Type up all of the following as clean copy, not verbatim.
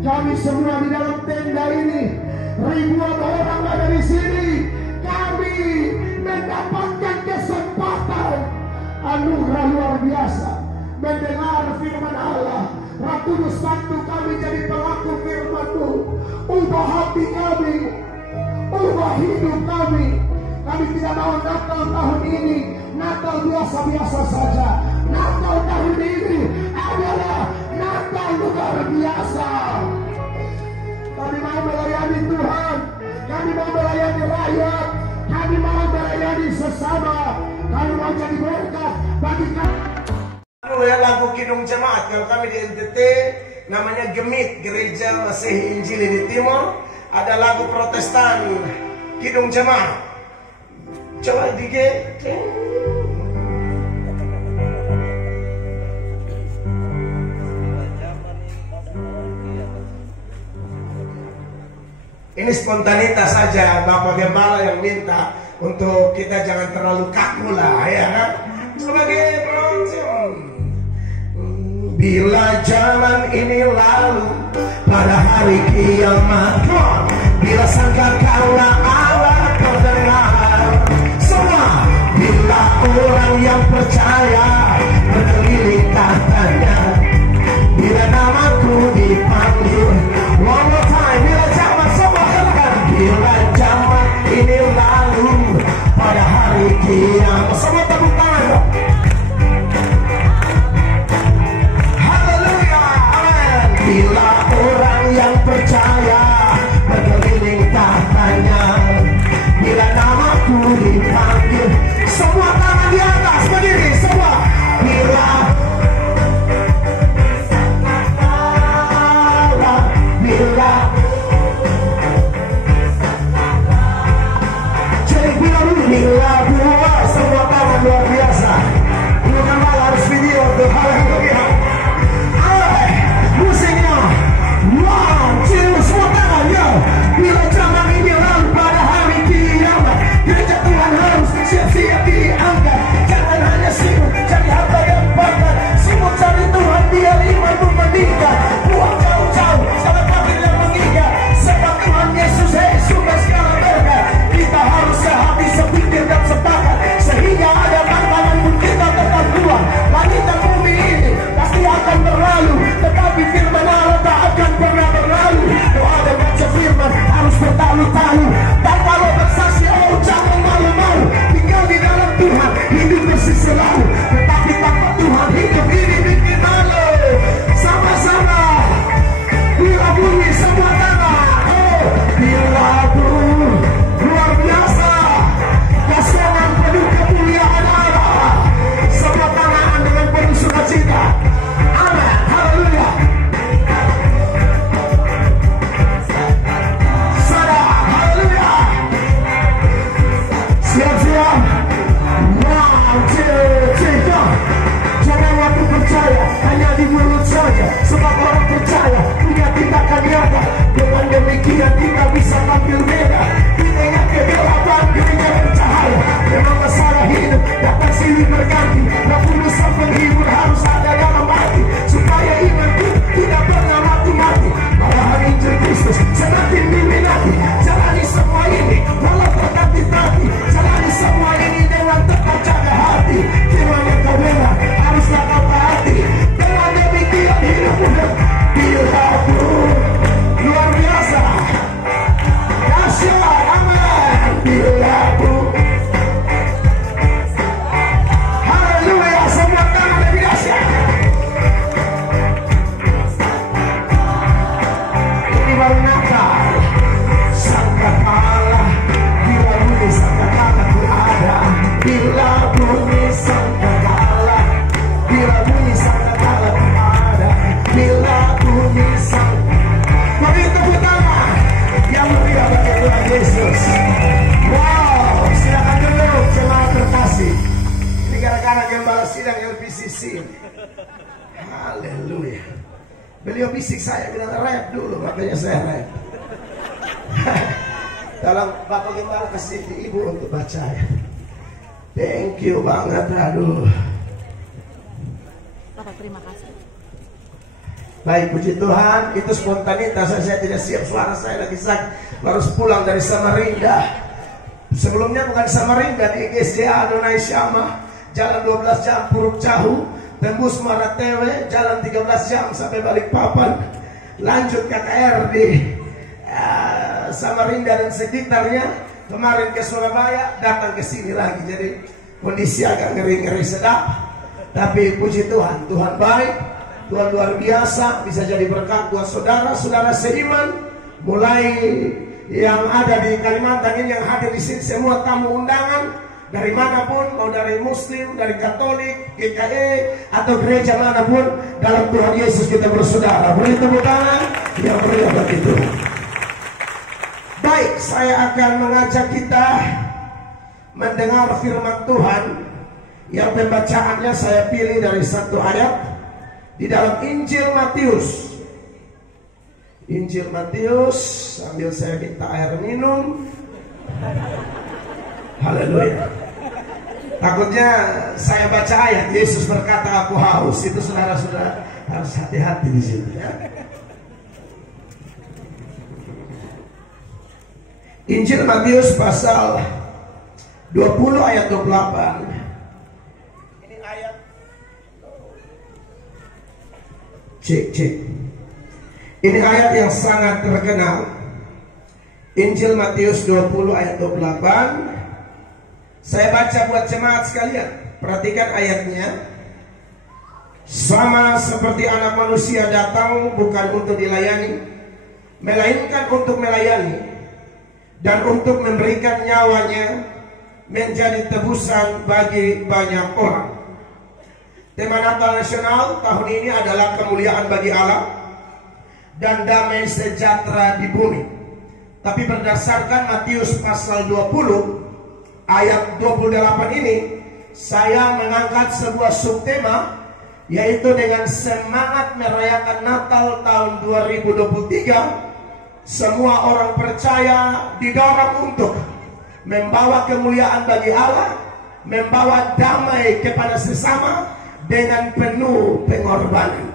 Kami semua di dalam tenda ini, ribuan orang ada di sini. Kami mendapatkan kesempatan anugerah luar biasa mendengar firman Allah. Roh Kudus bantu kami jadi pelaku firman-Mu. Ubah hati kami, ubah hidup kami. Kami tidak mau Natal tahun ini Natal biasa-biasa saja. Natal tahun ini adalah Natal luar biasa. Kami mau melayani Tuhan, kami mau melayani rakyat, kami mau melayani sesama, kami mau jadi berkat bagi kami. Lagu Kidung Jemaat, kalau kami di NTT namanya Gemit, Gereja Masehi Injili di Timur. Ada lagu Protestan Kidung Jemaat. Coba ini spontanitas saja, Bapak Gembala yang minta untuk kita jangan terlalu kaku lah, ya kan? Sebagai penonton, bila zaman ini lalu pada hari kiamat, bila sangkakala Allah terdengar semua, bila orang yang percaya berkeliling tahtanya, bila namaku dipanggil, one more time, bila zaman semua katakan, bila zaman ini lalu pada hari kiamat, semua tepuk tangan dong. Bila orang yang percaya berkeliling tahtanya, bila namaku dipanggil, semua tangan di atas berdiri semua. Bila jadi bila buat semua tangan luar biasa. Bukan malah harus video untuk hal yang berlihat. Musiknya, one, two, semua tangan, yo. Bila zaman ini lalu pada hari kiamat, gereja Tuhan harus siap-siap diangkat. Jangan hanya sibuk cari harta yang banyak, sibuk cari Tuhan biar imanmu meningkat. Buang jauh-jauh sama kafir yang mengikat, sebab Tuhan Yesus sumber segala berkat. Kita harus sehati, sepikir dan sepakat, sehingga ada tantangan pun kita tetap kuat. Langit dan bumi ini pasti akan berlalu, tetapi firman Allah tak akan pernah berlalu. Doa dan baca firman harus bertalu-talu, dan kalau bersaksi, oh jangan malu-malu. Tinggal di dalam Tuhan, hidup bersih selalu, tetapi tanpa Tuhan hidup ini bikin malu. Sama-sama, bila bumi semua tangan, oh bila bumi luar biasa, kosongan penuh kemuliaan Allah. Semua tangan dengan penuh sukacita. Amin, haleluya. Salam, haleluya. Siap-siap. One, two, three, go. Jangan waktu percaya hanya di mulut saja, sebab orang percaya punya tindakan nyata. Dengan demikian kita bisa tampil beda. Kita ingat kegelapan, gereja bercahaya. Memang masalah hidup dapat silih berganti, namun sang penghibur harus ada dalam hati, supaya iman kita tidak pernah mati-mati. Malahan Injil Kristus semakin diminati. Jalani semua ini walau tertatih-tatih, jalani semua ini dengan tetap jaga hati. Firman yang kau dengar haruslah kau taati. Dengan demikian hidupmu berlaku luar biasa, dahsyat, amin. Berlaku, haleluya. Semua tangan lebih dahsyat. Ini baru Natal. Sangkakala, bila bunyi sangkakala ku ada. Bila bunyi sangkakala, bila bunyi sangkakala ku ada. Bila bunyi sangkakala, beri tepuk tangan yang meriah bagi Tuhan Yesus. Wow, silakan duduk jemaat terkasih. Ini gara-gara gembala sidang LPCC. Haleluya. Beliau bisik saya bilang rap dulu, makanya saya rap. Dalam Bapak Gembala kasih di Ibu untuk baca ya. Thank you banget, aduh. Bapak terima kasih. Baik, puji Tuhan. Itu spontanitas, saya tidak siap, suara saya lagi sakit, baru pulang dari Samarinda. Sebelumnya bukan Samarinda, di GSDA Adonai Syama, jalan 12 jam Puruk Cahu, tembus Maratewe, jalan 13 jam sampai Balikpapan, lanjut KKR di Samarinda dan sekitarnya, kemarin ke Surabaya, datang ke sini lagi. Jadi kondisi agak ngeri-ngeri sedap, tapi puji Tuhan, Tuhan baik. Tuhan luar biasa, bisa jadi berkat buat saudara-saudara seiman, mulai yang ada di Kalimantan ini, yang hadir di sini, semua tamu undangan dari manapun, mau dari Muslim, dari Katolik, GKE, atau gereja manapun, dalam Tuhan Yesus kita bersaudara. Beri tepuk tangan yang meriah bagi Tuhan. Baik, saya akan mengajak kita mendengar firman Tuhan, yang pembacaannya saya pilih dari satu ayat di dalam Injil Matius. Injil Matius, sambil saya minta air minum. Haleluya. Takutnya saya baca ayat Yesus berkata aku haus. Itu saudara-saudara harus hati-hati di situ ya. Injil Matius pasal 20 ayat 28. Cek. Ini ayat yang sangat terkenal. Injil Matius 20 ayat 28. Saya baca buat jemaat sekalian. Perhatikan ayatnya. Sama seperti anak manusia datang bukan untuk dilayani, melainkan untuk melayani dan untuk memberikan nyawanya menjadi tebusan bagi banyak orang. Tema Natal Nasional tahun ini adalah kemuliaan bagi Allah dan damai sejahtera di bumi. Tapi berdasarkan Matius pasal 20 ayat 28 ini, saya mengangkat sebuah subtema, yaitu dengan semangat merayakan Natal tahun 2023, semua orang percaya didorong untuk membawa kemuliaan bagi Allah, membawa damai kepada sesama dengan penuh pengorbanan.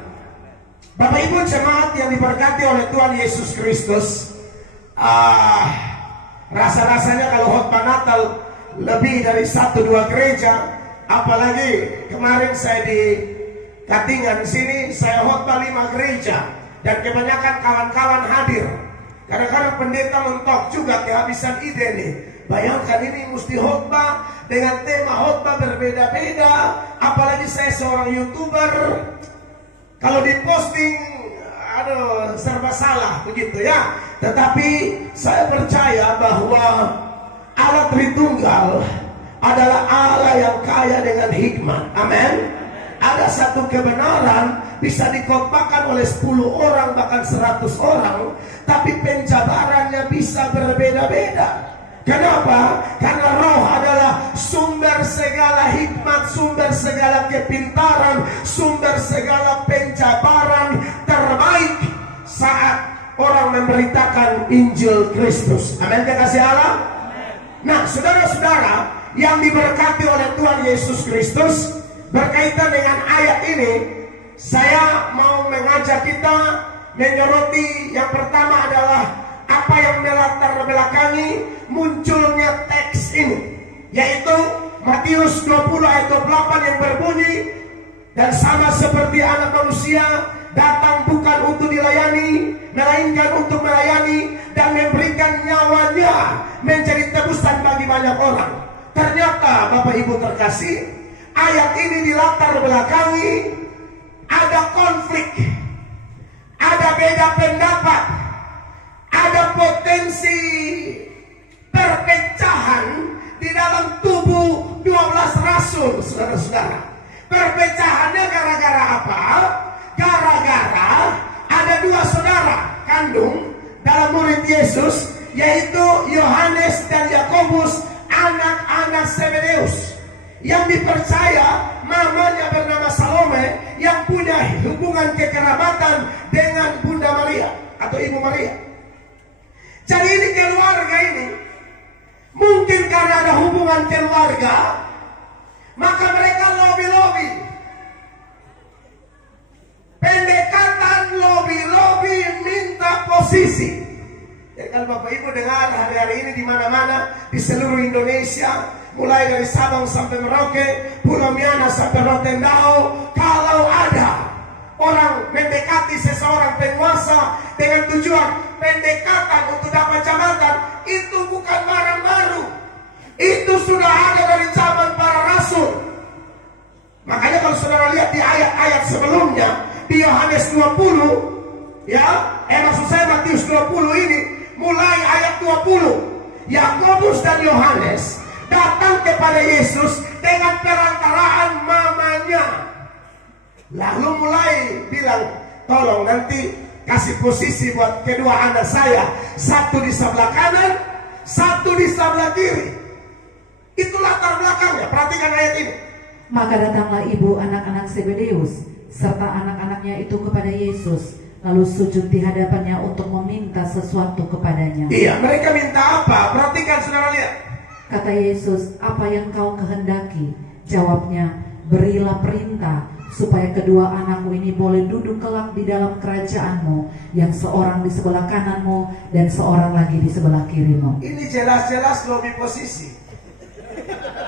Bapak Ibu jemaat yang diberkati oleh Tuhan Yesus Kristus, rasa-rasanya kalau khotbah Natal lebih dari 1-2 gereja, apalagi kemarin saya di Katingan sini, saya khotbah 5 gereja dan kebanyakan kawan-kawan hadir. Kadang-kadang pendeta mentok juga kehabisan ide nih. Bayangkan ini mesti khotbah dengan tema khotbah berbeda-beda. Apalagi saya seorang YouTuber, kalau diposting aduh serba salah begitu ya. Tetapi saya percaya bahwa Allah Tritunggal adalah Allah yang kaya dengan hikmat. Amin. Ada satu kebenaran bisa dikhotbahkan oleh 10 orang bahkan 100 orang, tapi penjabarannya bisa berbeda-beda. Kenapa? Karena Roh adalah sumber segala hikmat, sumber segala kepintaran, sumber segala penjabaran terbaik saat orang memberitakan Injil Kristus. Amin, kasih Allah. Nah, saudara-saudara yang diberkati oleh Tuhan Yesus Kristus, berkaitan dengan ayat ini, saya mau mengajak kita menyoroti yang pertama adalah apa yang melatar belakangi munculnya teks ini, yaitu Matius 20 ayat 28 yang berbunyi, dan sama seperti anak manusia datang bukan untuk dilayani, melainkan untuk melayani dan memberikan nyawanya menjadi tebusan bagi banyak orang. Ternyata Bapak Ibu terkasih, ayat ini dilatar belakangi ada konflik, ada beda pendapat, ada potensi perpecahan di dalam tubuh 12 rasul, saudara-saudara. Perpecahannya gara-gara apa? Gara-gara ada 2 saudara kandung dalam murid Yesus, yaitu Yohanes dan Yakobus, anak-anak Zebedeus, yang dipercaya mamanya bernama Salome, yang punya hubungan kekerabatan dengan Bunda Maria atau Ibu Maria. Jadi ini keluarga ini, mungkin karena ada hubungan keluarga, maka mereka lobby-lobby. Pendekatan Bapak Ibu dengar hari-hari ini di mana-mana di seluruh Indonesia, mulai dari Sabang sampai Merauke, Pulau Miangas sampai Rotendao, kalau ada orang mendekati seseorang penguasa dengan tujuan pendekatan untuk dapat jabatan, itu bukan barang baru. Itu sudah ada dari zaman para rasul. Makanya kalau saudara lihat di ayat-ayat sebelumnya, di Yohanes 20, maksud saya Matius 20 ini, mulai ayat 20, Yakobus dan Yohanes datang kepada Yesus dengan perantaraan mamanya. Lalu mulai bilang, tolong nanti kasih posisi buat kedua anak saya, satu di sebelah kanan, satu di sebelah kiri. Itu latar belakangnya. Perhatikan ayat ini. Maka datanglah ibu anak-anak Zebedeus serta anak-anaknya itu kepada Yesus, lalu sujud di hadapannya untuk meminta sesuatu kepadanya. Iya, mereka minta apa? Perhatikan saudara lihat. Kata Yesus, apa yang kau kehendaki? Jawabnya, berilah perintah supaya kedua anakmu ini boleh duduk kelak di dalam kerajaanmu, yang seorang di sebelah kananmu dan seorang lagi di sebelah kirimu. Ini jelas-jelas lobby posisi.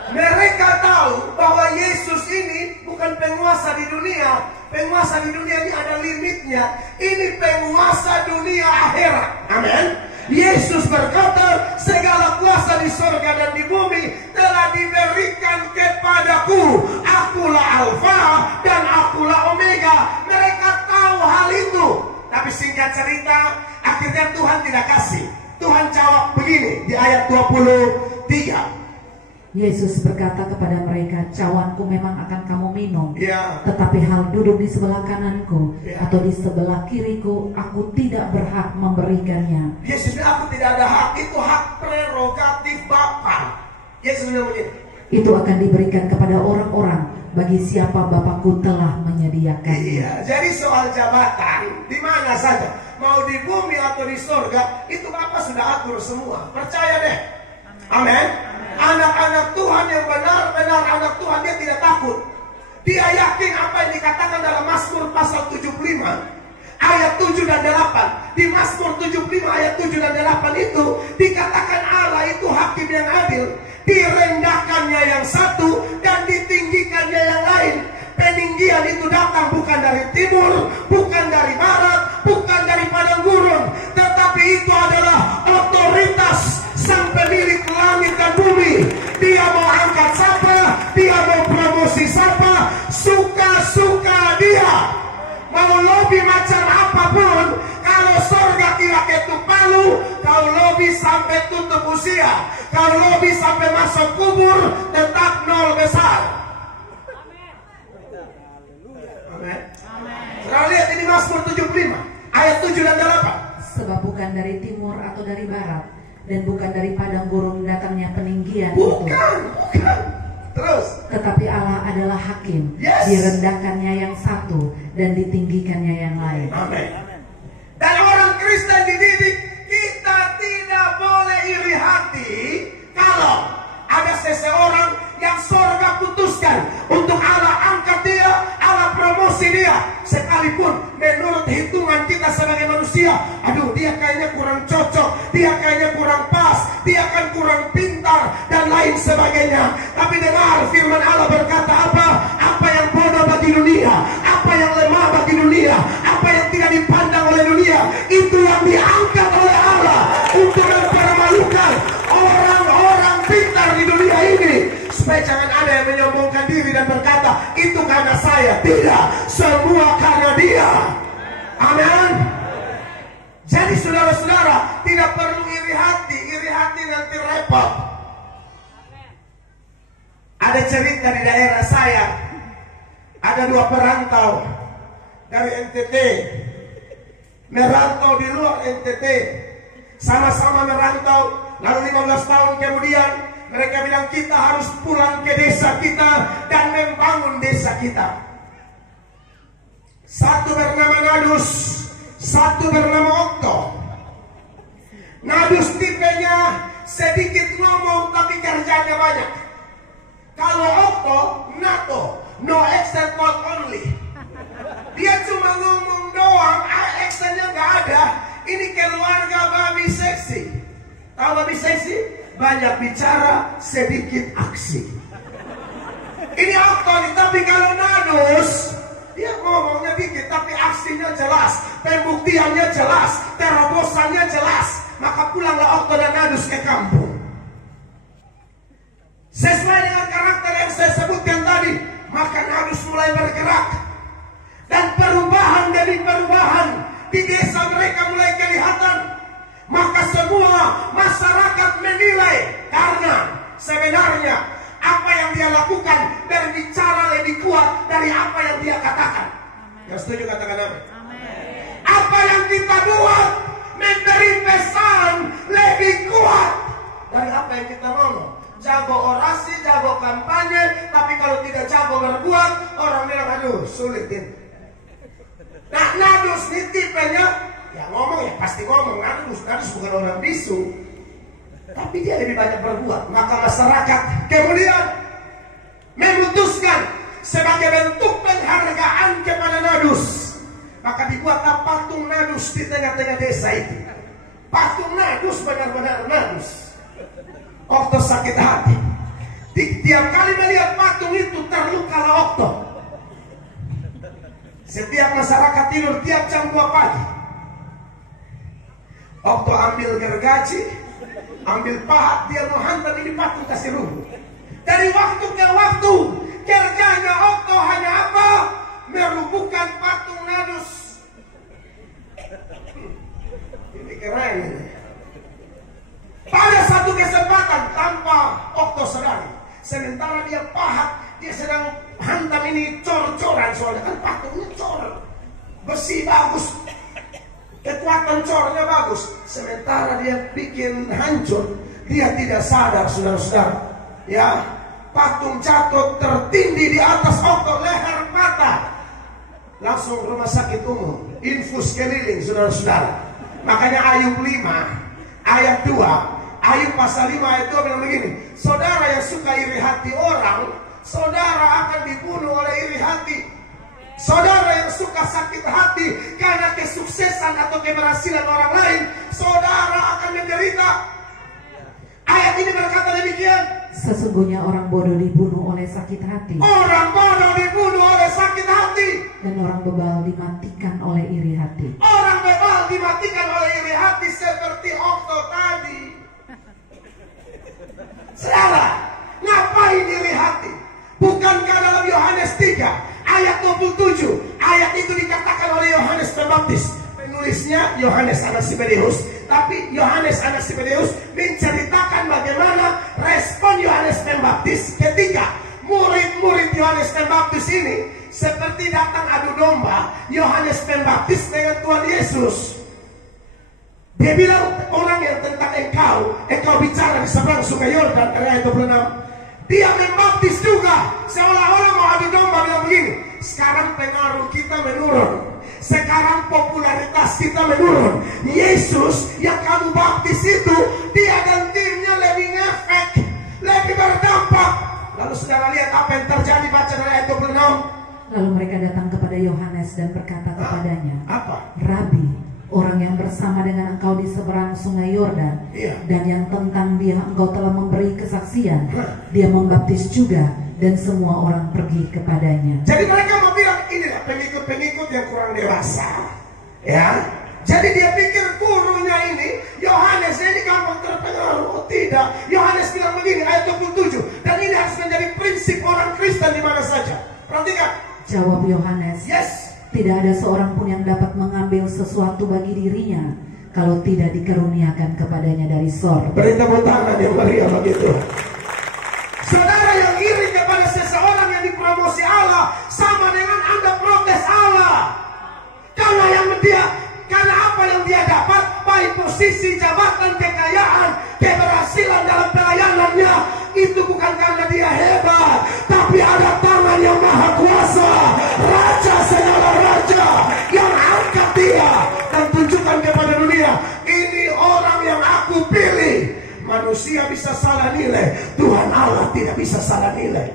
Mereka tahu bahwa Yesus ini bukan penguasa di dunia. Penguasa di dunia ini ada limitnya. Ini penguasa dunia akhirat. Amin. Yesus berkata, segala kuasa di surga dan di bumi telah diberikan kepadaku. Akulah Alfa dan akulah Omega. Mereka tahu hal itu. Tapi singkat cerita, akhirnya Tuhan tidak kasih. Tuhan jawab begini di ayat 23. Yesus berkata kepada mereka, cawanku memang akan kamu minum, Ya. tetapi hal duduk di sebelah kananku Ya. atau di sebelah kiriku, aku tidak berhak memberikannya. Yesus bilang, aku tidak ada hak. Itu hak prerogatif Bapa. Yesus bilang begini. Itu akan diberikan kepada orang-orang bagi siapa Bapakku telah menyediakan. Iya, jadi soal jabatan di mana saja, mau di bumi atau di surga, itu Bapak sudah atur semua. Percaya deh. Amin. Anak-anak Tuhan yang benar-benar anak Tuhan, dia tidak takut. Dia yakin apa yang dikatakan dalam Mazmur pasal 75 ayat 7 dan 8. Di Mazmur 75 ayat 7 dan 8 itu dikatakan Allah itu hakim yang adil. Direndahkannya yang satu dan ditinggikannya yang lain. Peninggian itu datang bukan dari timur, bukan dari barat, bukan dari padang gurun, tetapi itu adalah otoritas sang pemilik langit dan bumi. Dia mau angkat siapa, dia mau promosi siapa, suka-suka dia. Mau lobby macam apapun, kalau surga kira ketuk palu, kau lobby sampai tutup usia, kau lobby sampai masuk kubur, tetap nol besar. Amin. Saudara lihat ini Mazmur 75 ayat 7 dan 8. Sebab bukan dari timur atau dari barat, dan bukan dari padang gurun datangnya peninggian Bukan. Terus. Tetapi Allah adalah hakim. Yes. Direndahkannya yang satu dan ditinggikannya yang lain. Amin. Dan orang Kristen dididik, kita tidak boleh iri hati kalau ada seseorang yang surga putuskan untuk Allah angkat dia, Allah promosi dia, sekalipun menurut hitungan kita sebagai manusia, aduh dia kayaknya kurang cocok, dia kayaknya kurang pas, dia kan kurang pintar dan lain sebagainya. Tapi dengar firman Allah berkata apa? Apa yang bodoh bagi dunia, apa yang lemah bagi dunia, apa yang tidak dipandang oleh dunia, itu yang diangkat oleh Allah untuk mempermalukan orang-orang pintar di dunia ini. Supaya jangan ada yang menyombongkan diri dan berkata, itu karena saya. Tidak, semua karena dia. Amin. Jadi saudara-saudara, tidak perlu iri hati. Iri hati nanti repot. Ada cerita di daerah saya, ada dua perantau dari NTT merantau di luar NTT, sama-sama merantau. Lalu 15 tahun kemudian mereka bilang, kita harus pulang ke desa kita dan membangun desa kita. Satu bernama Nadus, satu bernama Okto. Nadus tipenya sedikit ngomong tapi kerjanya banyak. Kalau Okto, NATO, no action talk only. Dia cuma ngomong doang, actionnya nggak ada. Ini keluarga babi seksi. Tahu Abisesi? Banyak bicara, sedikit aksi. Ini Okto nih, tapi kalau Nadus, dia ngomongnya dikit, tapi aksinya jelas, pembuktiannya jelas, terobosannya jelas. Maka pulanglah Okto dan Nadus ke kampung. Sesuai dengan karakter yang saya sebutkan tadi, maka Nadus mulai bergerak. Dan perubahan demi perubahan di desa mereka mulai kelihatan. Maka semua masyarakat menilai, karena sebenarnya apa yang dia lakukan berbicara lebih kuat dari apa yang dia katakan. Yang setuju katakan amin. Apa yang kita buat memberi pesan lebih kuat dari apa yang kita ngomong. Jago orasi, jago kampanye, tapi kalau tidak jago berbuat, orang bilang aduh sulit ini. Nah, Nadus ini tipenya, ya ngomong ya pasti ngomong. Nadus bukan orang bisu, tapi dia lebih banyak berbuat. Maka masyarakat kemudian memutuskan sebagai bentuk penghargaan kepada Nadus, maka dibuatlah patung Nadus di tengah-tengah desa itu. Patung Nadus, benar-benar Nadus. Okto sakit hati. Tiap kali melihat patung itu terlukalah Okto. Setiap masyarakat tidur tiap jam 2 pagi, Okto ambil gergaji, ambil pahat, dia mau hantam ini patung kasih rubuh. Dari waktu ke waktu kerjanya Okto hanya apa? Merubuhkan patung Nadus. Ini keren ini. Pada satu kesempatan tanpa Okto sadari, sementara dia pahat, dia sedang hantam ini cor-coran, soalnya kan patungnya cor, besi bagus, kekuatan cornya bagus. Sementara dia bikin hancur, dia tidak sadar, saudara-saudara. Ya, patung jatuh tertindih di atas Okto, leher patah. Langsung rumah sakit umum, infus keliling, saudara-saudara. Makanya Ayub 5 ayat 2, Ayub pasal 5 ayat 2 bilang begini, saudara yang suka iri hati orang, saudara akan dibunuh oleh iri hati. Saudara yang suka sakit hati karena kesuksesan atau keberhasilan orang lain, saudara akan menderita. Ayat ini berkata demikian. Sesungguhnya orang bodoh dibunuh oleh sakit hati. Orang bodoh dibunuh oleh sakit hati. Dan orang bebal dimatikan oleh iri hati. Orang bebal dimatikan oleh iri hati seperti Okto tadi. Saudara, ngapain iri hati? Bukankah dalam Yohanes 3 ayat 27, ayat itu dikatakan oleh Yohanes Pembaptis. Penulisnya Yohanes anak Zebedeus, tapi Yohanes anak Zebedeus menceritakan bagaimana respon Yohanes Pembaptis ketika murid-murid Yohanes Pembaptis ini seperti datang adu domba Yohanes Pembaptis dengan Tuhan Yesus. Dia bilang, orang yang tentang engkau bicara di seberang sungai Yordan, ayat 26. Dia membaptis juga, seolah-olah mau adu domba, bilang begini, sekarang pengaruh kita menurun, sekarang popularitas kita menurun. Yesus yang kamu baptis itu, dia dan timnya lebih ngefek, lebih berdampak. Lalu saudara lihat apa yang terjadi, baca dari ayat 26. Lalu mereka datang kepada Yohanes dan berkata kepadanya, apa? Rabi, orang yang bersama dengan engkau di seberang sungai Yordan, dan yang tentang dia engkau telah memberi kesaksian, dia membaptis juga, dan semua orang pergi kepadanya. Jadi mereka mau bilang, inilah pengikut-pengikut yang kurang dewasa, ya. Jadi dia pikir gurunya ini Yohanes ini gampang terpengaruh. Oh tidak, Yohanes bilang begini ayat 27, dan ini harus menjadi prinsip orang Kristen di mana saja. Perhatikan. Jawab Yohanes, yes. Tidak ada seorang pun yang dapat mengambil sesuatu bagi dirinya kalau tidak dikaruniakan kepadanya dari sorga. Beri tepuk tangan yang meriah begitu. Saudara yang iri kepada seseorang yang dipromosi Allah sama dengan Anda protes Allah. Karena apa yang dia dapat, baik posisi, jabatan, kekayaan, keberhasilan dalam pelayanannya, itu bukan karena dia hebat, tapi ada tangan yang maha kuasa, Raja segala raja yang angkat dia dan tunjukkan kepada dunia, ini orang yang aku pilih. Manusia bisa salah nilai, Tuhan Allah tidak bisa salah nilai.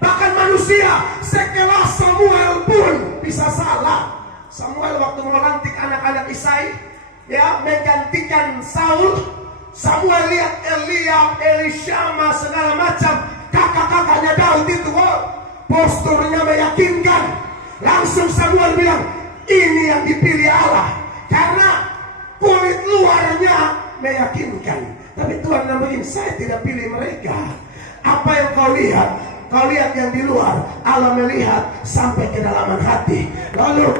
Bahkan manusia sekelas Samuel pun bisa salah. Samuel waktu melantik anak-anak Isai, ya, menggantikan Saul, Samuel lihat Eliab, Elishama, segala macam kakak-kakaknya Daud itu, posturnya meyakinkan. Langsung Samuel bilang, ini yang dipilih Allah, karena kulit luarnya meyakinkan. Tapi Tuhan bilang, saya tidak pilih mereka. Apa yang kau lihat? Kau lihat yang di luar. Allah melihat sampai kedalaman hati. Lalu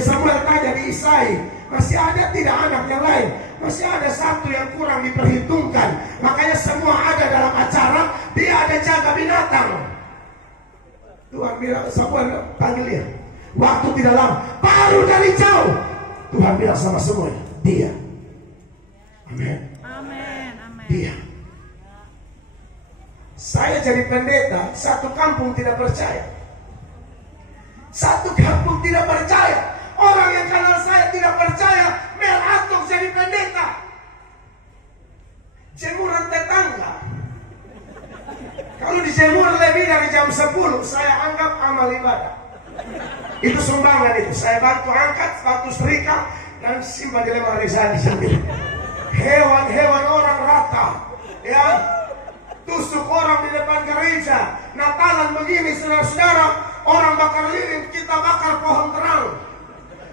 Samuel tanya di Isai, masih ada tidak anak yang lain? Masih ada satu yang kurang diperhitungkan. Makanya semua ada dalam acara. Dia ada jaga binatang. Tuhan bilang, Samuel panggil dia. Waktu tidak lama, baru dari jauh Tuhan bilang sama semua, dia. Amin. Amin. Amin. Dia. Saya jadi pendeta, satu kampung tidak percaya. Satu kampung tidak percaya. Orang yang kenal saya tidak percaya. Mel Atok jadi pendeta. Jemuran tetangga. Kalau dijemur lebih dari jam 10, saya anggap amal ibadah. Itu sumbangan itu. Saya bantu angkat, bantu setrika, dan simpan di lemari saya di sini. Hewan-hewan orang rata, ya, tusuk orang di depan gereja. Natalan begini, saudara-saudara, orang bakar lilin, kita bakar pohon terang.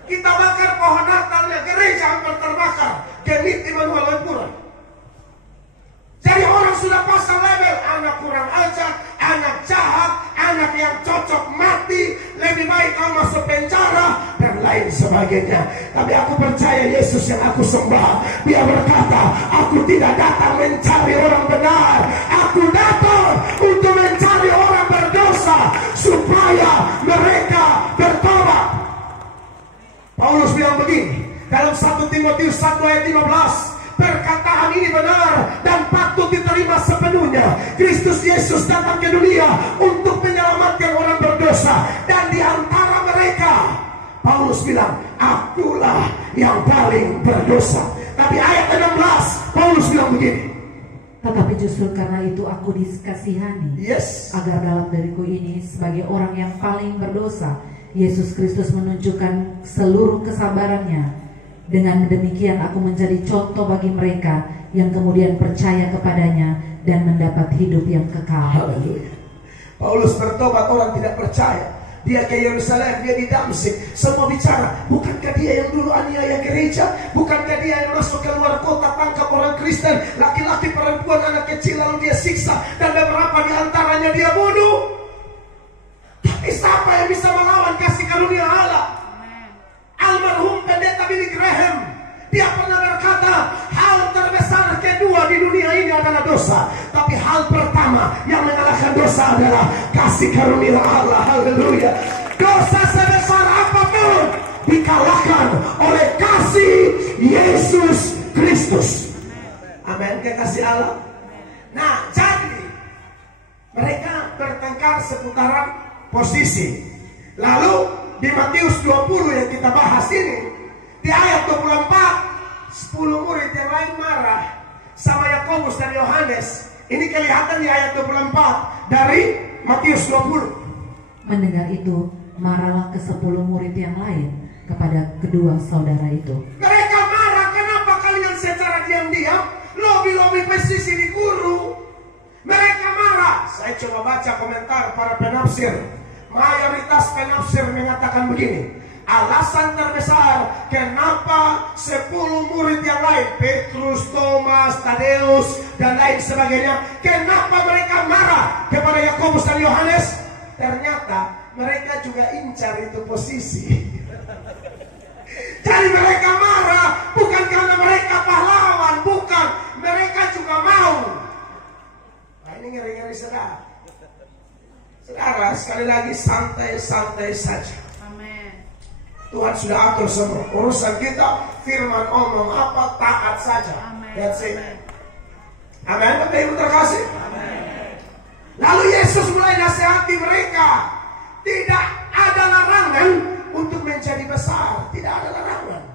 Kita bakar pohon Natalnya, gereja hampir terbakar. Genit Immanuel Lepura. Jadi orang sudah pasang label, anak kurang ajar, anak jahat, anak yang cocok mati, lebih baik kau masuk penjara, dan lain sebagainya. Tapi aku percaya Yesus yang aku sembah, dia berkata, aku tidak datang mencari orang benar, aku datang untuk mencari orang berdosa, supaya mereka bertobat. Paulus bilang begini, dalam 1 Timotius 1 ayat 15, perkataan ini benar dan patut diterima sepenuhnya. Kristus Yesus datang ke dunia untuk menyelamatkan orang berdosa, dan di antara mereka Paulus bilang, akulah yang paling berdosa. Tapi ayat 16 Paulus bilang begini, tetapi justru karena itu aku dikasihani, agar agar dalam diriku ini sebagai orang yang paling berdosa, Yesus Kristus menunjukkan seluruh kesabarannya. Dengan demikian aku menjadi contoh bagi mereka yang kemudian percaya kepadanya dan mendapat hidup yang kekal. Haleluya. Paulus bertobat, orang tidak percaya. Dia ke Yerusalem, dia di Damsik. Semua bicara, bukankah dia yang dulu aniaya gereja? Bukankah dia yang masuk ke luar kota tangkap orang Kristen, laki-laki, perempuan, anak kecil, lalu dia siksa, dan beberapa di antaranya dia bunuh? Tapi siapa yang bisa melawan kasih karunia Allah? Almarhum pendeta Billy Graham, dia pernah berkata, hal terbesar kedua di dunia ini adalah dosa, tapi hal pertama yang mengalahkan dosa adalah kasih karunia Allah. Haleluya. Dosa sebesar apapun dikalahkan oleh kasih Yesus Kristus. Amin. Kekasih Allah. Nah, jadi mereka bertengkar seputaran posisi. Lalu di Matius 20 yang kita bahas ini, di ayat 24, 10 murid yang lain marah sama Yakobus dan Yohanes. Ini kelihatan di ayat 24 dari Matius 20. Mendengar itu, marahlah ke-10 murid yang lain kepada kedua saudara itu. Mereka marah, kenapa kalian secara diam-diam lobi-lobi pesisi di guru? Mereka marah. Saya coba baca komentar para penafsir. Mayoritas penafsir mengatakan begini, alasan terbesar kenapa 10 murid yang lain, Petrus, Thomas, Tadeus, dan lain sebagainya, kenapa mereka marah kepada Yakobus dan Yohanes? Ternyata mereka juga incar itu posisi. Jadi mereka marah bukan karena mereka pahlawan, bukan, mereka juga mau. Nah, ini ngeri-ngeri saudara. Saudara, sekali lagi santai-santai saja. Amin. Tuhan sudah atur semua urusan kita. Firman omong apa, taat saja. That's it. Amin. Bapak Ibu terkasih. Lalu Yesus mulai nasihati mereka. Tidak ada larangan untuk menjadi besar. Tidak ada larangan.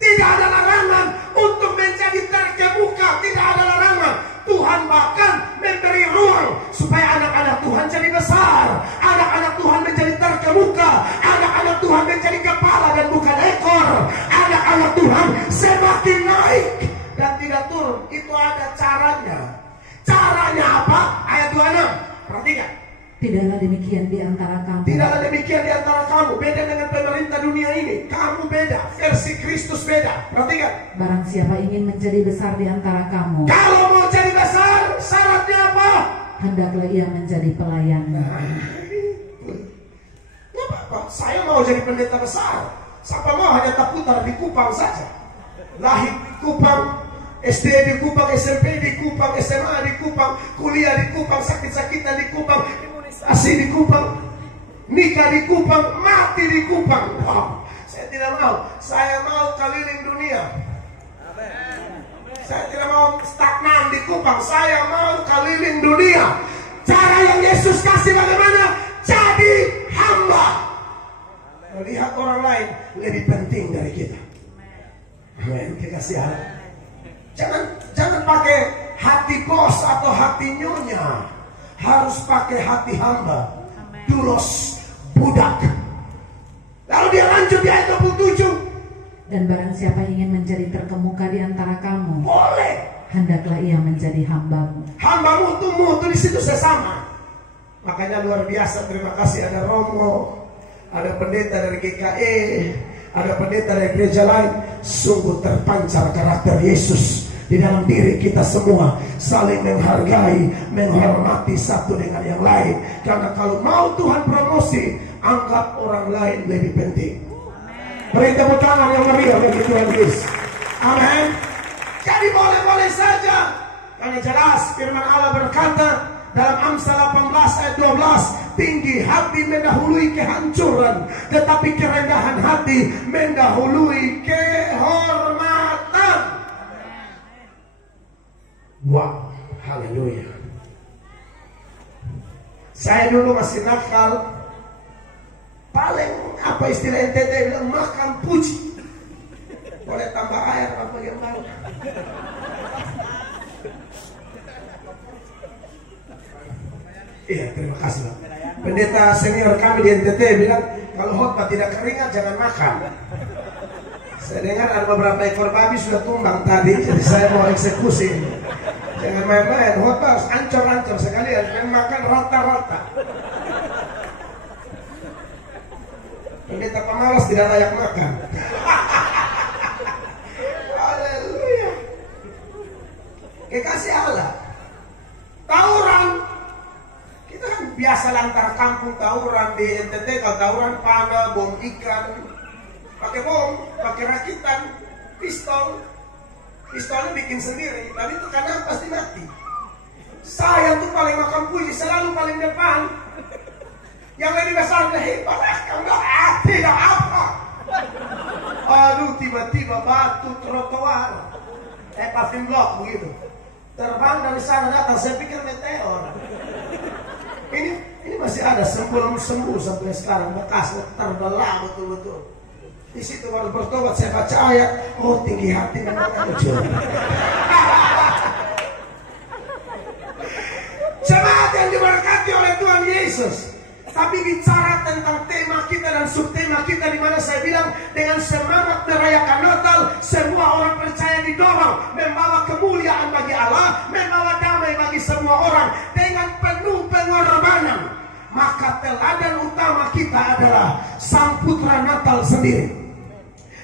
Tidak ada larangan untuk menjadi terkemuka. Tidak ada larangan. Tuhan bahkan memberi ruang supaya anak-anak Tuhan jadi besar, anak-anak Tuhan menjadi terkemuka, anak-anak Tuhan menjadi kepala dan bukan ekor, anak-anak Tuhan semakin naik dan tidak turun. Itu ada caranya. Caranya apa? Ayat 26. Perhatikan. Tidaklah demikian di antara kamu. Tidaklah demikian di antara kamu. Beda dengan pemerintah dunia ini. Kamu beda. Versi Kristus beda. Perhatikan. Barang siapa ingin menjadi besar di antara kamu, Kalau mau jadi besar, syaratnya apa? hendaklah ia menjadi pelayan. Gak apa-apa. Saya mau jadi pendeta besar. Siapa mau hanya tak putar di Kupang saja. Lahir di Kupang, SD di Kupang, SMP di Kupang, SMA di Kupang, kuliah di Kupang, sakit-sakitan di Kupang, imunisasi di Kupang, nikah di Kupang, mati di Kupang. Wow, saya tidak mau. Saya mau keliling dunia. Saya tidak mau stagnan di Kupang. Saya mau keliling dunia. Cara yang Yesus kasih bagaimana? Jadi hamba. Melihat orang lain lebih penting dari kita. Amin. Dikasih Allah. Jangan pakai hati bos atau hati nyonya. Harus pakai hati hamba. Dulos, budak. Lalu dia lanjut di ayat 27. Dan barang siapa ingin menjadi terkemuka di antara kamu, Boleh. hendaklah ia menjadi hambamu. Hambamu tuh mutu di situ sesama. Makanya luar biasa, terima kasih ada Romo, ada pendeta dari GKE, ada pendeta dari gereja lain. Sungguh terpancar karakter Yesus di dalam diri kita semua. Saling menghargai, menghormati satu dengan yang lain. Karena kalau mau Tuhan promosi, anggap orang lain lebih penting. Beri tepuk tangan yang meriah bagi Tuhan Yesus. Amin. Jadi boleh-boleh saja. Karena jelas firman Allah berkata dalam Amsal 18 ayat 12, tinggi hati mendahului kehancuran, tetapi kerendahan hati mendahului kehormatan. Wow, haleluya. Saya dulu masih nakal. Paling apa istilah NTT bilang makan puji. Boleh tambah air apa bagaimana? Iya, terima kasih Pak. Pendeta senior kami di NTT bilang kalau khotbah tidak keringat jangan makan. Saya dengar ada beberapa ekor babi sudah tumbang tadi, jadi saya mau eksekusi. Jangan main-main, khotbah harus ancur-ancur sekalian, dan makan rata-rata. Pendeta pemalas tidak layak makan. Haleluya. Kekasih Allah. Tawuran. Kita kan biasa lantar kampung tawuran di NTT. Kalau tawuran panah, bom ikan, pakai bom, pakai rakitan, pistol. Pistolnya bikin sendiri. Dan itu karena pasti mati. Saya tuh paling makan puji, selalu paling depan. Yang lebih besar dan hebat, tidak apa. Aduh, tiba-tiba batu trotoar, paving block begitu, terbang dari sana datang. Saya pikir meteor. Ini masih ada sembuh sampai sekarang, bekasnya terbelah betul-betul. Di situ baru bertobat, saya baca ayat, oh tinggi hati memang hancur. Jemaat yang diberkati oleh Tuhan Yesus. Tapi bicara tentang tema kita dan subtema kita, di mana saya bilang dengan semangat merayakan Natal, semua orang percaya didorong membawa kemuliaan bagi Allah, membawa damai bagi semua orang dengan penuh pengorbanan. Maka teladan utama kita adalah Sang Putra Natal sendiri.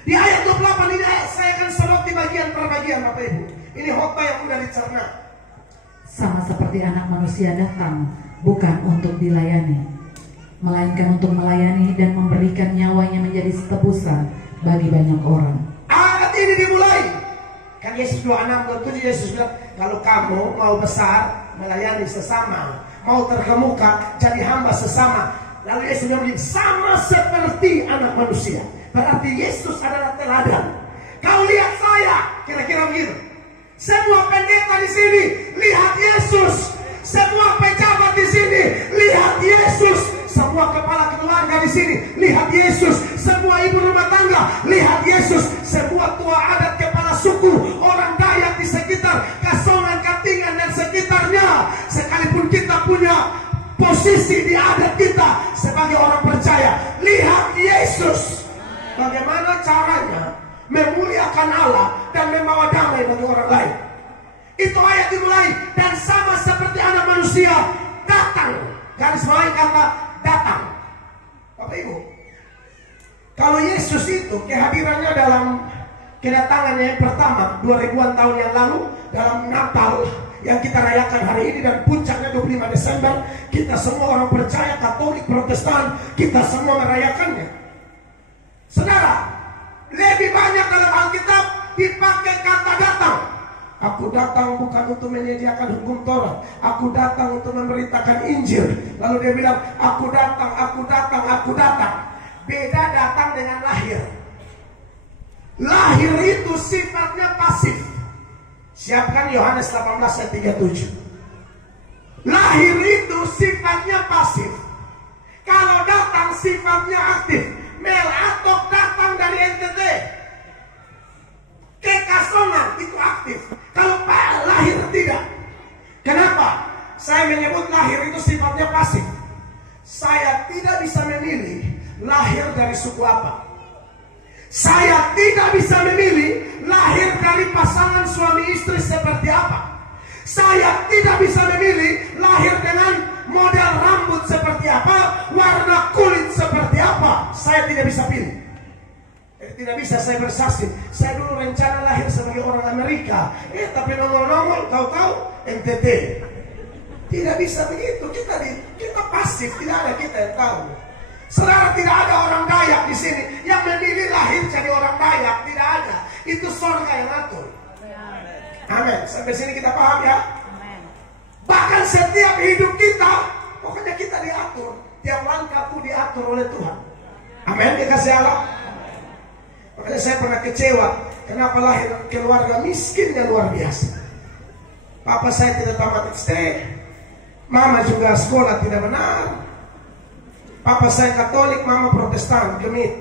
Di ayat 28 ini saya akan soroti bagian per bagian, Bapak Ibu. Ini khotbah yang mudah dicerna. Sama seperti anak manusia datang bukan untuk dilayani, melainkan untuk melayani dan memberikan nyawanya menjadi tebusan bagi banyak orang. Ayat ini dimulai. Kan Yesus 26-27 Yesus bilang, kalau kamu mau besar, melayani sesama, mau terkemuka, jadi hamba sesama. Lalu Yesus bilang, sama seperti anak manusia. Berarti Yesus adalah teladan. Kau lihat saya, kira-kira begitu. Semua pendeta di sini lihat Yesus. Semua pejabat di sini lihat Yesus. Semua kepala keluarga di sini lihat Yesus. Semua ibu rumah tangga lihat Yesus. Semua tua adat, kepala suku, orang Dayak di sekitar Kasongan, Katingan dan sekitarnya, sekalipun kita punya posisi di adat kita sebagai orang percaya, lihat Yesus. Bagaimana caranya? memuliakan Allah, dan membawa damai bagi orang lain. Itu ayat dimulai, dan sama seperti anak manusia datang. Garis bawahi kata datang. Bapak Ibu, kalau Yesus itu kehadirannya dalam kedatangannya yang pertama 2000-an tahun yang lalu dalam Natal yang kita rayakan hari ini, dan puncaknya 25 Desember, kita semua orang percaya Katolik, Protestan, kita semua merayakannya. Saudara, lebih banyak dalam Alkitab dipakai kata datang. Aku datang bukan untuk menyediakan hukum Taurat, aku datang untuk memberitakan Injil. Lalu dia bilang, aku datang, aku datang, aku datang. Beda datang dengan lahir. Lahir itu sifatnya pasif. Siapkan Yohanes 18 ayat 37. Lahir itu sifatnya pasif. Kalau datang sifatnya aktif. Mel Atok datang dari NTT. Kekasongan itu aktif. Kalau lahir tidak. Kenapa? Saya menyebut lahir itu sifatnya pasif. Saya tidak bisa memilih lahir dari suku apa. Saya tidak bisa memilih lahir dari pasangan suami istri seperti apa. Saya tidak bisa memilih lahir dengan model rambut seperti apa, warna kulit seperti apa. Saya tidak bisa pilih. Tidak bisa saya bersaksi. Saya dulu rencana lahir sebagai orang Amerika, tapi nongol-nongol tahu-tahu NTT. Tidak bisa begitu. Kita pasif, tidak ada kita yang tahu. Saudara, tidak ada orang Dayak di sini yang memilih lahir jadi orang Dayak. Tidak ada. Itu surga yang atur. Amin. Sampai sini kita paham ya? Bahkan setiap hidup kita, pokoknya kita diatur. Tiap langkahku diatur oleh Tuhan. Amin. Dikasih Allah. Makanya saya pernah kecewa. Kenapa lahir keluarga miskinnya luar biasa. Papa saya tidak tamat SD. Mama juga sekolah tidak benar. Papa saya Katolik, mama Protestan, gemit.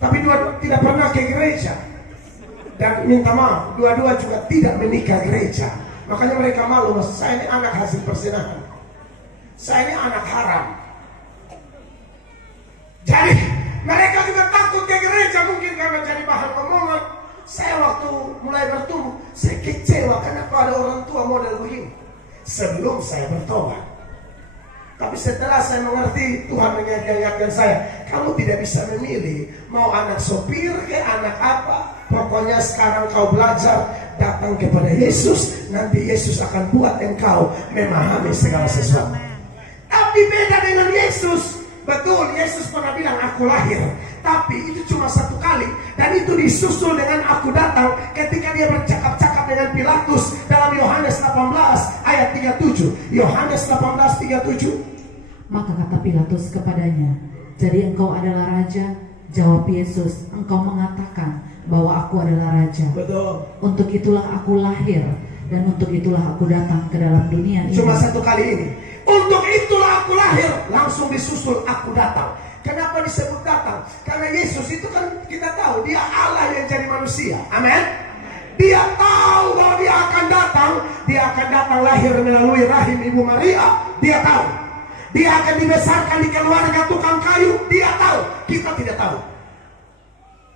Tapi dua tidak pernah ke gereja. Dan minta maaf, dua-dua juga tidak menikah gereja. Makanya mereka malu, mas, saya ini anak hasil persinahan. Saya ini anak haram. Jadi mereka juga takut ke gereja, mungkin karena jadi bahan omongan. Saya waktu mulai bertumbuh, saya kecewa kenapa ada orang tua model begini. Sebelum saya bertobat. Tapi setelah saya mengerti, Tuhan mengingatkan saya, kamu tidak bisa memilih mau anak sopir ke anak apa. Pokoknya sekarang kau belajar datang kepada Yesus, nanti Yesus akan buat engkau memahami segala sesuatu. Tapi beda dengan Yesus. Betul, Yesus pernah bilang aku lahir, tapi itu cuma satu kali, dan itu disusul dengan aku datang ketika dia bercakap-cakap dengan Pilatus dalam Yohanes 18 ayat 37. Yohanes 18:37. Maka kata Pilatus kepadanya, jadi engkau adalah raja? Jawab Yesus, engkau mengatakan bahwa aku adalah raja. Betul. Untuk itulah aku lahir, dan untuk itulah aku datang ke dalam dunia ini. Cuma satu kali ini. Untuk itulah aku lahir, langsung disusul aku datang. Kenapa disebut datang? Karena Yesus itu kan kita tahu dia Allah yang jadi manusia. Amin. Dia tahu bahwa dia akan datang. Dia akan datang lahir melalui rahim Ibu Maria. Dia tahu. Dia akan dibesarkan di keluarga tukang kayu. Dia tahu. Kita tidak tahu.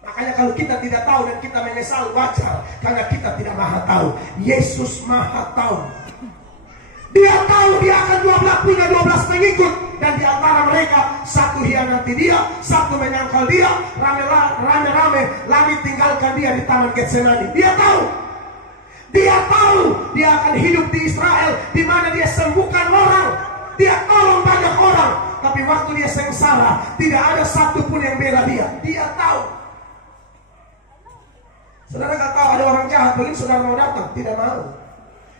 Makanya kalau kita tidak tahu dan kita menyesal, wajar. Karena kita tidak maha tahu. Yesus maha tahu. Dia tahu dia akan punya 12 pengikut. Dan di antara mereka, satu hianati dia, satu menyangkal dia, rame-rame lari tinggalkan dia di Taman Getsemani. Dia tahu. Dia tahu dia akan hidup di Israel, di mana dia sembuhkan orang. Dia tolong banyak orang. Tapi waktu dia sengsara, tidak ada satupun yang bela dia. Dia tahu. Saudara kata ada orang jahat, begini saudara mau datang? Tidak mau.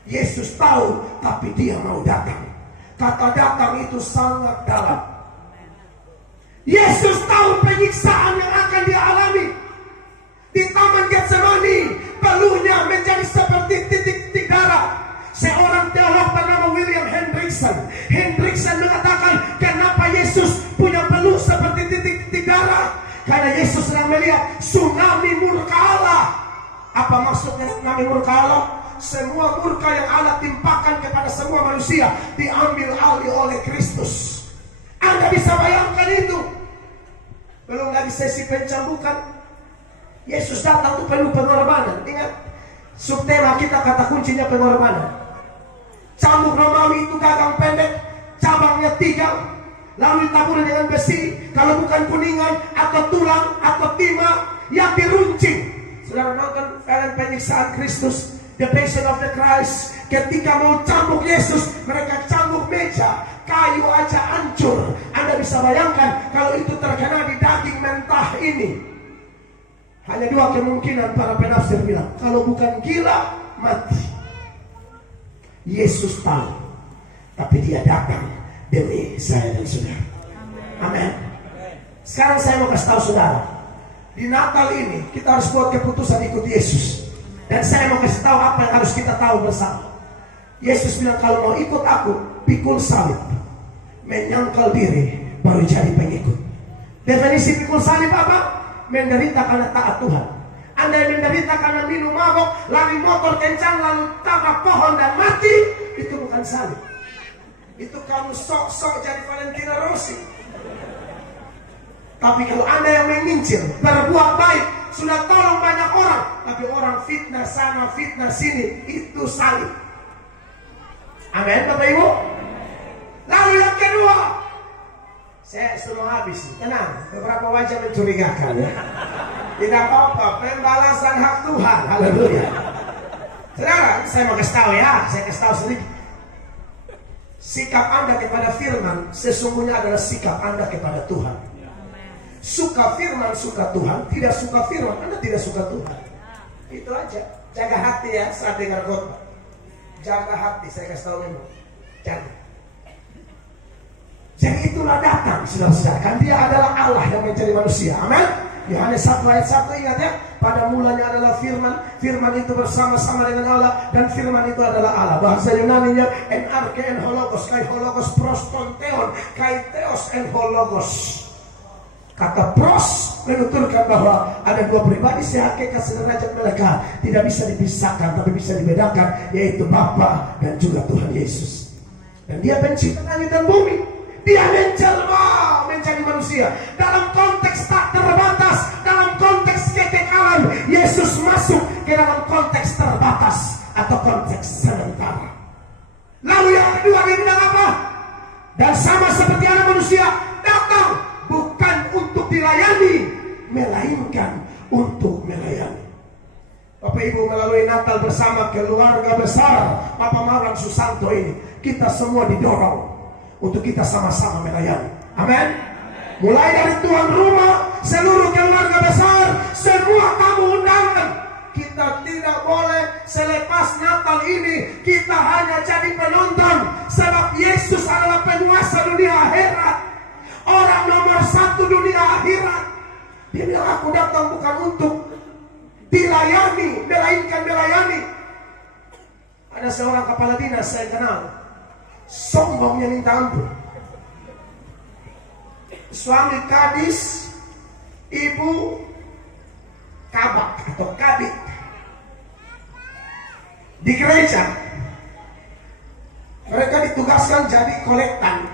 Yesus tahu, tapi dia mau datang. Kata datang itu sangat dalam. Yesus tahu penyiksaan yang akan dia alami. Di Taman Getsemani, peluhnya menjadi seperti titik-titik darah. Seorang teolog bernama William Hendrickson mengatakan, kenapa Yesus punya peluh seperti titik-titik darah? Karena Yesus sedang melihat tsunami murka Allah. Apa maksudnya tsunami murka Allah? Semua murka yang Allah timpakan kepada semua manusia diambil alih oleh Kristus. Anda bisa bayangkan itu? Belum lagi sesi pencambukan. Yesus datang itu penuh pengorbanan. Ingat, subtema kita kata kuncinya pengorbanan. Cambuk Romawi itu gagang pendek, cabangnya 3, lalu ditaburi dengan besi. Kalau bukan kuningan atau tulang atau timah yang diruncing. Saudara nonton film penyiksaan Kristus, The Passion of the Christ. Ketika mau cambuk Yesus, mereka cambuk meja, kayu aja hancur. Anda bisa bayangkan kalau itu terkena di daging mentah ini. Hanya 2 kemungkinan para penafsir bilang, kalau bukan gila, mati. Yesus tahu, tapi dia datang demi saya dan saudara. Amin. Sekarang saya mau kasih tahu saudara, di Natal ini kita harus buat keputusan ikut Yesus. Dan saya mau kasih tahu apa yang harus kita tahu bersama. Yesus bilang, kalau mau ikut aku, pikul salib, menyangkal diri, baru jadi pengikut. Definisi pikul salib apa? Menderita karena taat Tuhan. Anda yang menderita karena minum mabok, lari motor kencang, lalu tabrak pohon dan mati, itu bukan salib. Itu kamu sok-sok jadi Valentino Rossi. Tapi kalau Anda yang menginjil, berbuat baik, sudah tolong banyak orang, tapi orang fitnah sana, fitnah sini, itu salib. Amin, Bapak Ibu. Lalu yang kedua, saya sudah habis, tenang. Beberapa wajah mencurigakan ya. Tidak apa-apa, pembalasan hak Tuhan. Haleluya. Saudara, saya mau kasih tahu ya, saya kasih tahu sedikit. Sikap Anda kepada firman sesungguhnya adalah sikap Anda kepada Tuhan. Suka firman, suka Tuhan. Tidak suka firman, Anda tidak suka Tuhan. Itu aja. Jaga hati ya saat dengar khotbah. Jaga hati, saya kasih tahu memang. Jangan. Jadi itulah datang, saudara-saudara. Kan dia adalah Allah yang mencari manusia. Amin. Yohanes 1 ayat 1, ingat ya. Pada mulanya adalah firman. Firman itu bersama-sama dengan Allah. Dan firman itu adalah Allah. Bahasa Yunaninya enarche en hologos. Kai hologos prostonteon. Kai theos en hologos. Kata pros menuturkan bahwa ada 2 pribadi sehakikat sederajat mereka. Tidak bisa dipisahkan, tapi bisa dibedakan. Yaitu Bapa dan juga Tuhan Yesus. Dan dia pencipta langit dan bumi. Dia menjelma menjadi manusia. Dalam konteks tak terbatas, dalam konteks kekekalan, Yesus masuk ke dalam konteks terbatas atau konteks sementara. Lalu yang kedua dia bilang apa? Dan sama seperti anak manusia, datang bukan untuk dilayani, melainkan untuk melayani. Bapak Ibu, melalui Natal bersama keluarga besar Papa Marwan Susanto ini, kita semua didorong untuk kita sama-sama melayani. Amin. Mulai dari tuan rumah, seluruh keluarga besar, semua tamu undangan. Kita tidak boleh selepas Natal ini kita hanya jadi penonton. Sebab Yesus adalah penguasa dunia akhirat, orang nomor 1 dunia akhirat. Dia bilang, aku datang bukan untuk dilayani, melainkan melayani. Ada seorang kepala dinas saya kenal, sombongnya minta ampun. Suami kadis, ibu kabak atau kabit di gereja. Mereka ditugaskan jadi kolektan.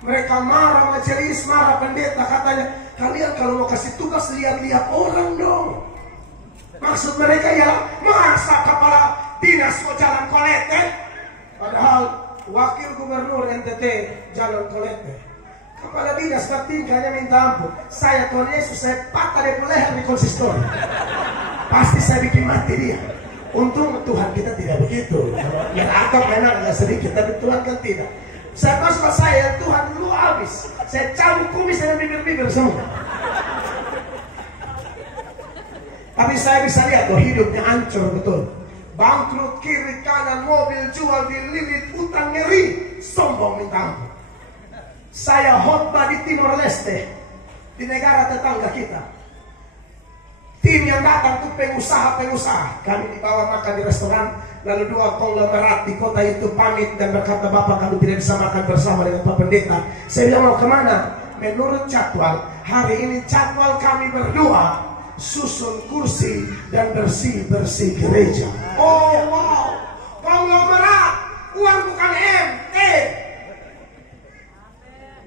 Mereka marah majelis, marah pendeta, katanya, kalian kalau mau kasih tugas lihat-lihat orang dong. Maksud mereka ya, masa kepala dinas mau jalan kolekten, padahal wakil gubernur NTT jalan kolekte. Kepala dinas tingkahnya minta ampun. Saya Tuhan Yesus, saya patah dari leher di konsistori. Pasti saya bikin mati dia. Untung Tuhan kita tidak begitu. Ya atau memang agak sedikit, tapi Tuhan kan tidak. Saya masuk saya, Tuhan lu habis. Saya cabut kumis dengan bibir-bibir semua. Tapi saya bisa lihat bahwa hidupnya hancur betul. Bangkrut kiri kanan, mobil jual, dililit, utang nyeri, sombong minta ampun. Saya khotbah di Timor Leste, di negara tetangga kita. Tim yang datang itu pengusaha-pengusaha. Kami dibawa makan di restoran, lalu 2 konglomerat di kota itu pamit dan berkata, Bapak kami tidak bisa makan bersama dengan Pak Pendeta. Saya bilang, mau kemana? Menurut jadwal, hari ini jadwal kami berdua susun kursi dan bersih-bersih gereja. Oh wow, konglomerat, uang bukan MT.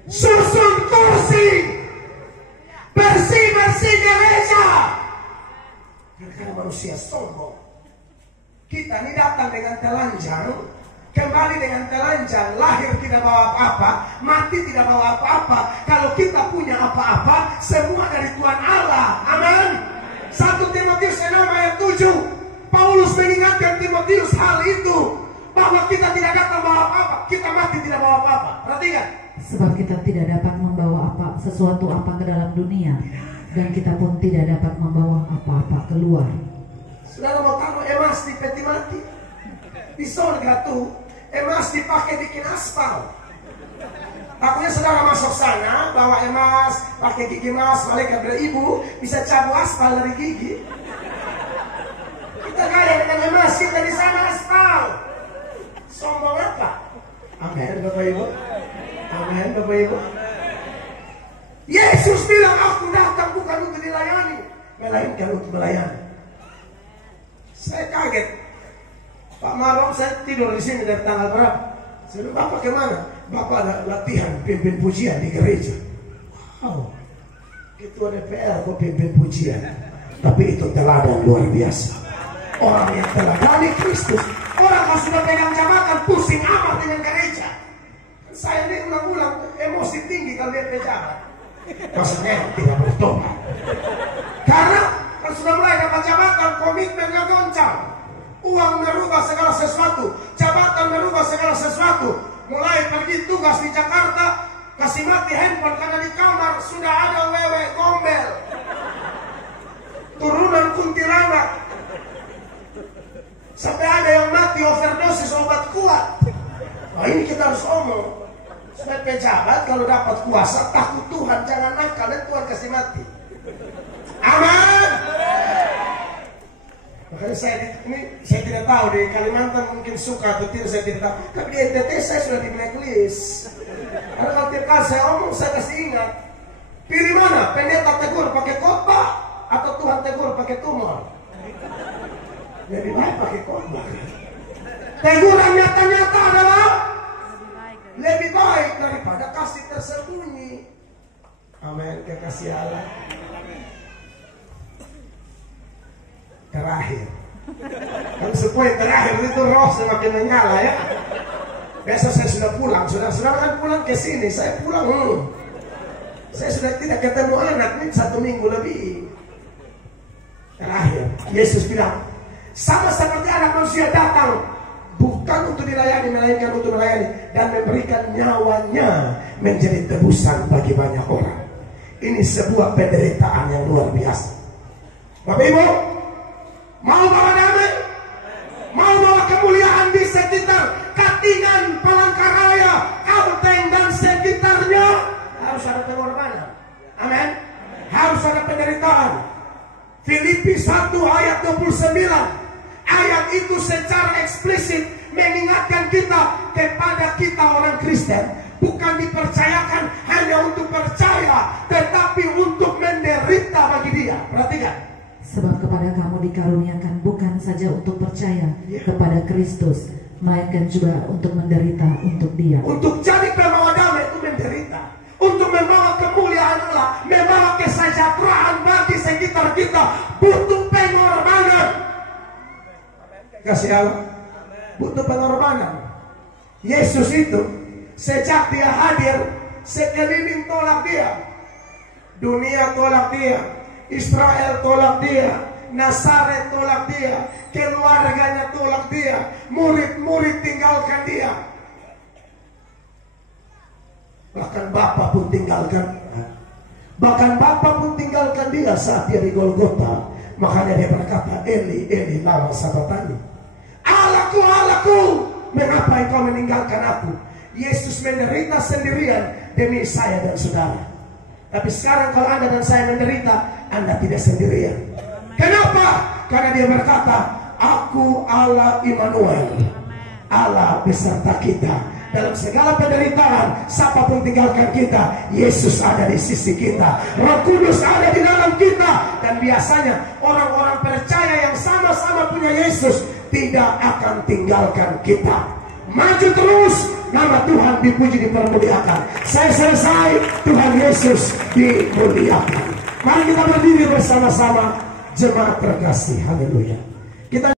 Susun kursi, bersih-bersih gereja. Kita ini datang dengan telanjang, kembali dengan telanjang, lahir tidak bawa apa-apa, mati tidak bawa apa-apa. Kalau kita punya apa-apa, semua dari Tuhan Allah. Amin. 1 Timotius 6 ayat 7, Paulus mengingatkan Timotius hal itu, bahwa kita tidak datang bawa apa-apa, kita mati tidak bawa apa-apa. Perhatikan. Sebab kita tidak dapat membawa sesuatu apa ke dalam dunia, dan kita pun tidak dapat membawa apa-apa keluar. Saudara mau taruh emas di peti mati? Di surga tuh emas dipakai bikin aspal. Takutnya saudara masuk sana bawa emas, pakai gigi emas, malaikat beribu bisa cabut aspal dari gigi. Kita kaya dengan emas, kita di sana aspal. Sombong apa? Amin Bapak Ibu. Amin Bapak Ibu. Yesus bilang aku datang bukan untuk dilayani, melainkan untuk melayani. Saya kaget. Pak Marom, saya tidur di sini dari tanggal berapa? Saya bilang, Bapak kemana? Bapak ada latihan pimpin pujian di gereja. Wow, ketua DPR kok pimpin pujian. Tapi itu teladan luar biasa. Orang yang teladani Kristus. Orang yang sudah pegang jabatan pusing amat dengan gereja. Saya ini ulang-ulang emosi tinggi kalau dia pejabat. Maksudnya tidak bertobat. Karena kalau sudah mulai dapat jabatan, komitmennya goncang. Uang merubah segala sesuatu, jabatan merubah segala sesuatu. Mulai pergi tugas di Jakarta, kasih mati handphone karena di kamar sudah ada wewe gombel, turunan kuntilanak, sampai ada yang mati overdosis obat kuat. Nah ini kita harus omong. Sebagai pejabat kalau dapat kuasa takut Tuhan, jangan nakal dan Tuhan kasih mati. Amin. Makanya saya tidak tahu di Kalimantan mungkin suka atau tidak, saya tidak tahu. Tapi di NTT saya sudah di blacklist. Karena kalau tiap kali saya omong saya kasih ingat. Pilih mana? Pendeta tegur pakai khotbah atau Tuhan tegur pakai tumor? Lebih baik pakai khotbah. Teguran nyata-nyata adalah lebih baik daripada kasih tersembunyi. Amin. Kekasih Allah. Terakhir, kan supaya terakhir itu roh semakin menyala ya. Besok saya sudah pulang, saudara kan pulang ke sini, saya pulang. Saya sudah tidak ketemu anak ini 1 minggu lebih. Terakhir, Yesus bilang, sama seperti anak manusia datang bukan untuk dilayani, melainkan untuk melayani dan memberikan nyawanya menjadi tebusan bagi banyak orang. Ini sebuah penderitaan yang luar biasa. Bapak Ibu, mau bawa damai? Mau bawa kemuliaan di sekitar Katingan, Palangkaraya, Kalteng dan sekitarnya? Harus ada pengorbanan. Amin. Harus ada penderitaan. Filipi 1 ayat 29. Ayat itu secara eksplisit mengingatkan kita kepada kita orang Kristen, bukan dipercayakan hanya untuk percaya, tetapi untuk menderita bagi Dia. Perhatikan. Sebab kepada kamu dikaruniakan bukan saja untuk percaya kepada Kristus, melainkan juga untuk menderita untuk Dia. Untuk jadi pembawa damai itu menderita. Untuk membawa kemuliaan Allah, membawa kesejahteraan bagi sekitar kita, butuh pengorbanan. Kasih Allah, butuh pengorbanan. Yesus itu sejak Dia hadir, sekeliling tolak Dia. Dunia tolak Dia, Israel tolak Dia, Nazaret tolak Dia, keluarganya tolak Dia, murid-murid tinggalkan Dia. Bahkan Bapa pun tinggalkan. Bahkan Bapa pun tinggalkan Dia saat Dia di Golgota. Makanya Dia berkata, Eli, Eli, lama sabachthani. Allahku, Allahku, mengapa Engkau meninggalkan aku? Yesus menderita sendirian demi saya dan saudara. Tapi sekarang kalau Anda dan saya menderita, Anda tidak sendirian. Kenapa? Karena Dia berkata, Aku Allah Immanuel, Allah beserta kita. Dalam segala penderitaan, siapapun tinggalkan kita, Yesus ada di sisi kita, Roh Kudus ada di dalam kita. Dan biasanya orang-orang percaya yang sama-sama punya Yesus tidak akan tinggalkan kita. Maju terus, nama Tuhan dipuji, dipermuliakan. Saya selesai, Tuhan Yesus dimuliakan. Mari kita berdiri bersama-sama, jemaat terkasih. Haleluya. Kita